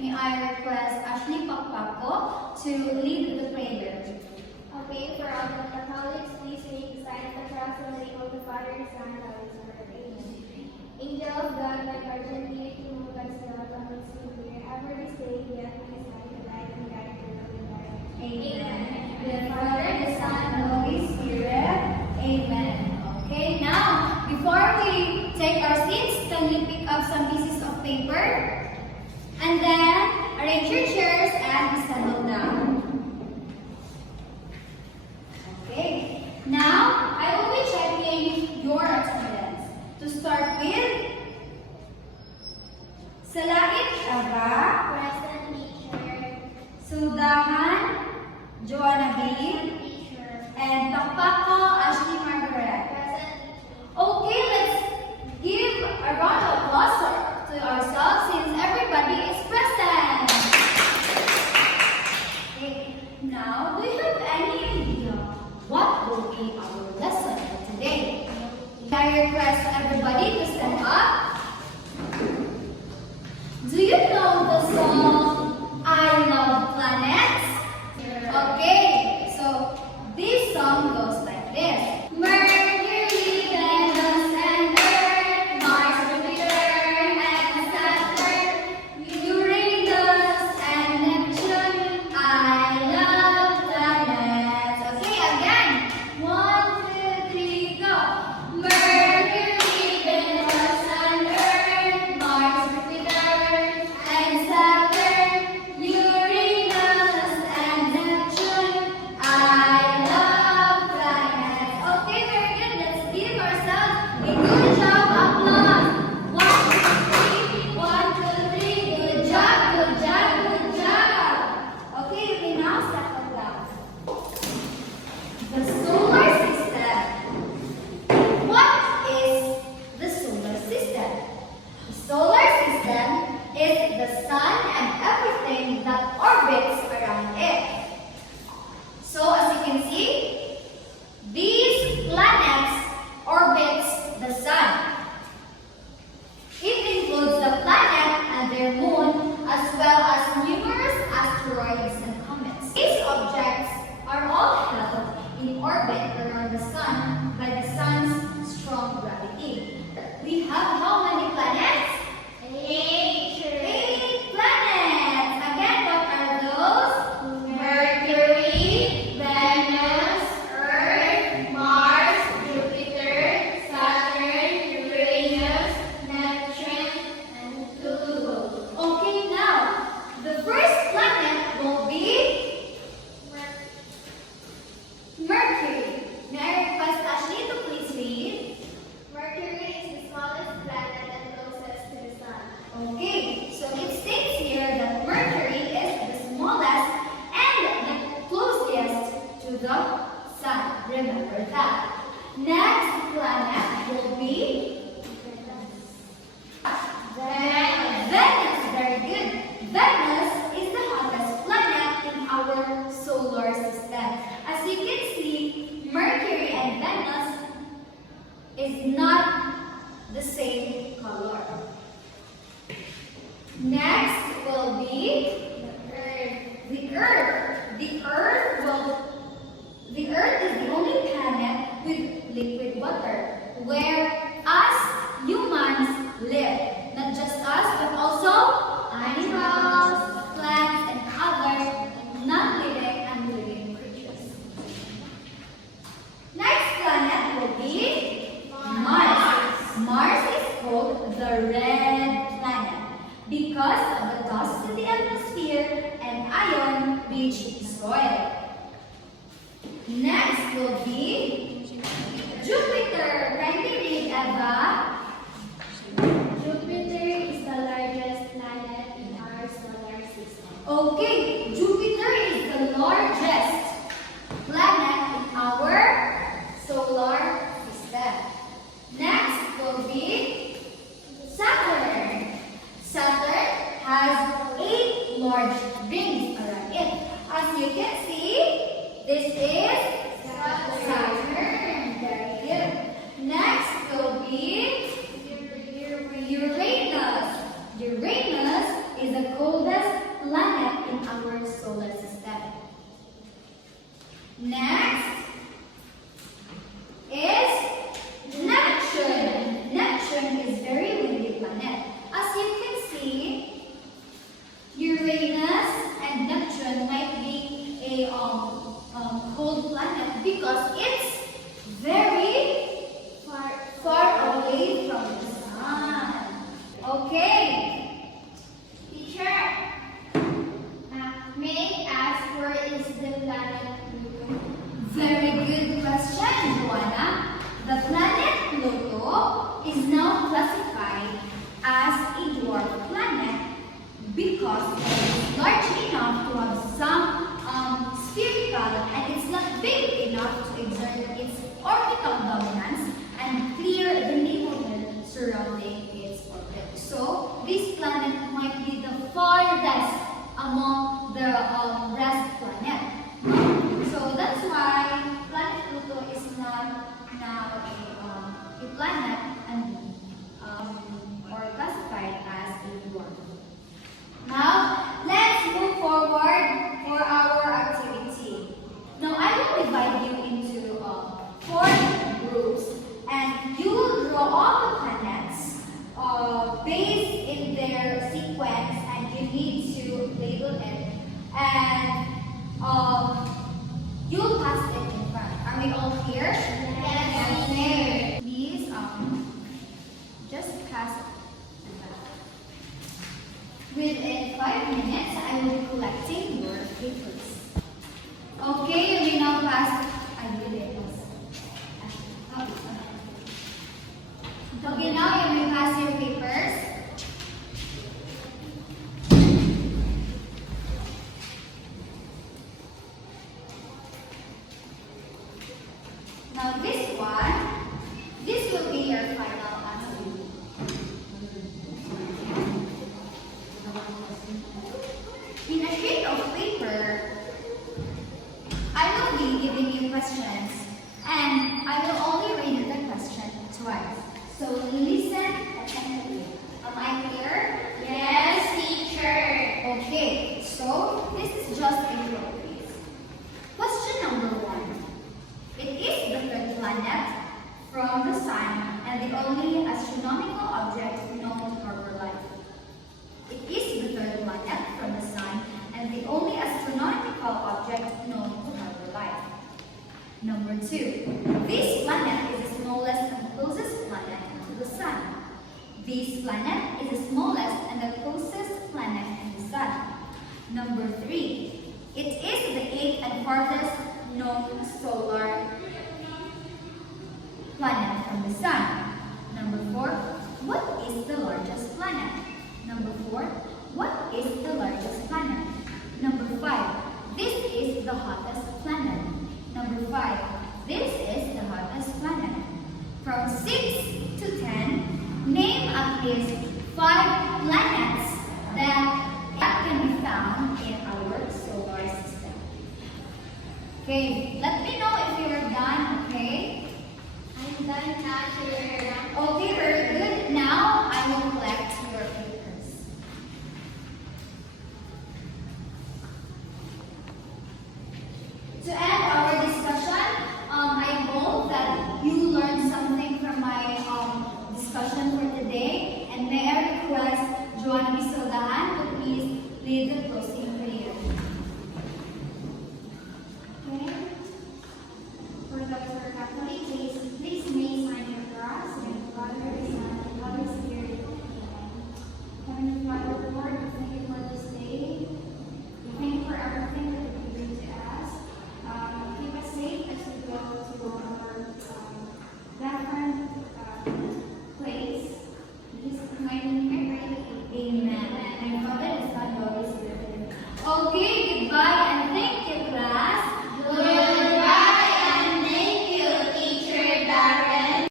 may I request Ashley Pakpako to lead the prayer. Okay, for all the Catholics, please read the sign of the cross in the name of the Father, Son, and Holy Spirit. Amen. Angel of God, my guardian, lead to move us not on the Savior. Ever this day, we have my son, the light and guide to the Lord. Amen. The Father, the Son, and the Holy Spirit. Amen. Okay, now, before we take our seats, can you pick up some pieces of paper? And then, arrange your chairs and settle down. Okay, now, I will be checking your attendance. To start with, Salait Aba, Present teacher. Sudahan, Joanna Gain, Teacher. and Pakpako Ashley Margaret. Present teacher. Okay, let's give a round of applause to ourselves since everybody is present. Okay, now, do you have any idea what will be our lesson for today? I request everybody to stand up. Do you know the song I Love Planets? Okay, so this song goes like this. Mercury, Venus, and Earth, Mars, Jupiter, and Saturn, Uranus, and Neptune. I love planets. Okay, again. 1, 2, 3, go. Mercury, Venus, and Earth, Mars, Jupiter, and Saturn, Uranus, and Neptune. I love planets. Okay, very good. Let's give ourselves a good job. Applause. 1, 2, 3. 1, 2, 3. Good job, good job, good job. Okay, we now settle down. The solar system. What is the solar system? The solar system is the sun and everything that orbits around it. So as you can see, these planets orbits the sun. It includes the planet and their moon as well as numerous asteroids and comets. These objects are all held in orbit around the sun by the sun's strong gravity. We have how many planets? 8 planets. Again, what are those? Mercury, Venus, Earth, Mars, Jupiter, Saturn, Uranus, Neptune, and Pluto. Okay, now, the first planet will be Mercury. May I request Ashley to please read? Mercury is the smallest planet and closest to the sun. Okay, so it states here that Mercury is the smallest and the closest to the sun. Remember that. Next planet will be Venus. Very good. Venus is the hottest planet in our solar system. As you can see, Mercury and Venus is not the same color. Next will be the Earth. The Earth is the only planet with liquid water where us humans live. Not just us, but also animals, plants, and other non-living and living creatures. Next planet will be Mars. Mars is called the red planet because of the dust in the atmosphere and iron rich soil. Next will be Jupiter. Kindly read, Eva. Jupiter is the largest planet in our solar system. Okay, Jupiter is the largest planet in our solar system. Next will be Saturn. Saturn has 8 large rings around it. As you can see, this is Saturn. Very good. Next will be Uranus. Uranus is the coldest Next is Neptune. Neptune is very windy planet. As you can see, Uranus and Neptune might be a cold planet because it's very far away from the sun. Okay. Teacher, may I ask where is the planet Pluto? Very good question, Joanna. The planet Pluto is now classified as a dwarf planet because it is large enough to have some spherical and it's not big enough to exert its orbital dominance and clear the neighborhood surrounding its orbit. So, this planet might be the farthest among the rest planet. So that's why planet Pluto is not now a planet and or classified as a dwarf. Now let's move forward for our activity. Now I will divide you into 4 groups, and you will draw all the planets based in their sequence, and you need to label it. And you'll pass it in front. Are we all here? Yes. Okay. Please, just pass it in front. Within 5 minutes, I will be collecting your papers. Okay, you may now pass. I did it. Okay, now you may pass your papers. Now this will be your final answer. In a sheet of paper, I will be giving you questions, and I will only read the question twice. So listen attentively. Am I clear? Yes, teacher. Okay, so this is just a short quiz. Question number 1. It is the third planet from the Sun and the only astronomical object known to harbor life. It is the third planet from the Sun and the only astronomical object known to harbor life. Number 2. This planet is the smallest and closest planet to the Sun. This planet is the smallest and the closest planet to the Sun. Number 3. It is the 8th and farthest known solar planet from the Sun. Number 4. What is the largest planet? Number 4. What is the largest planet? Number 5. This is the hottest planet. Number 5. This is the hottest planet. From 6 to 10, name at least 5 planets that can be found in our solar system. Okay, let me know if you are done, okay? I'm done, teacher. Okay, very good. Now I will collect your papers. To end our discussion, I hope that you learned something from my discussion for today. And may I request Joanna